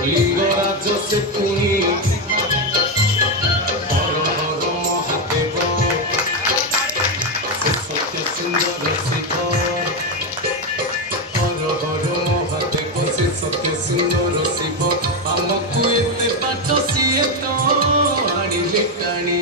लिंगराज से पुणी हर हर महादेव से सत्य सुंदर शिव हर हर महादेव से सत्य सुंदर शिव आमको एते बाट सीए तो आनिले टाणी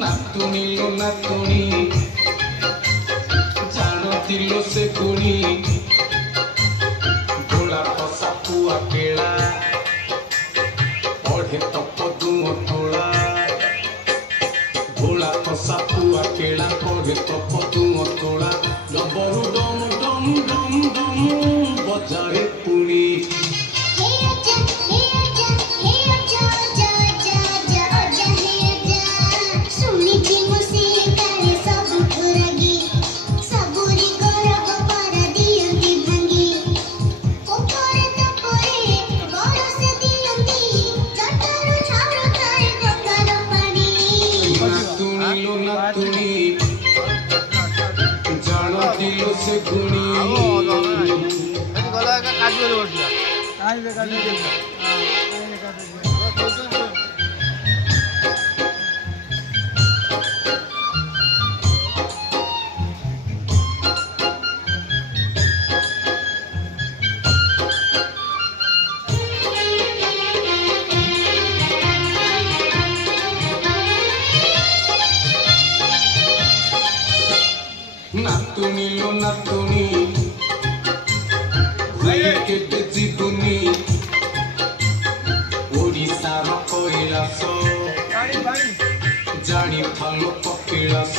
नातुनी लो नातुनी जानतिलो से गुणी भोला पसा पुआ केला ओढ़े तप दुओ तोला भोला पसा पुआ केला ओढ़े तप दुओ तोला डबरू डम डम डम डम बजाए पुणी जानतिलो से गुणी गला का काजू रे बसिया काई बेकार नहीं देख काई ने काट दिया नातुनी लो नातुनी के जीवनी ओडिशार कैलास जानी थालो कपिलास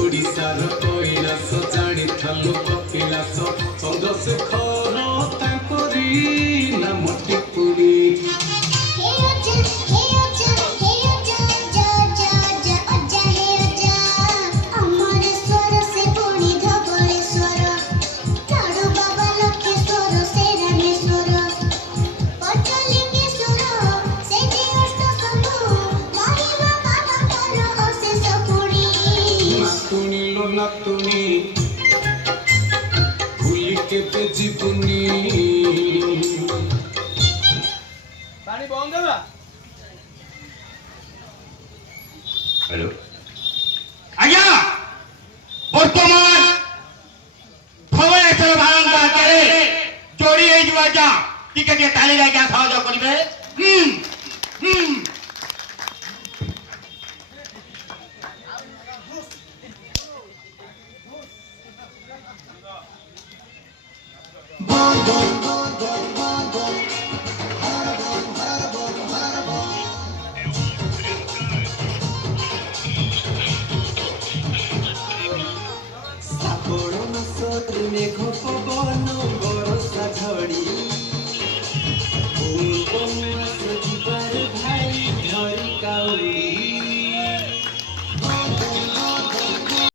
ओडिशार कैलास जानी थालो कपिलास चंद्रशेखर ताकरी नामटी पुरी नातुनी भूली के जीवनी पानी बंद देबा हेलो आज्ञा वर्तमान भुवनेश्वर भारत आगे जोड़ी हे जुआ जा टिके के ताली आज्ञा सहयोग करिवे Bon, bon, bon, bon, bon, bon.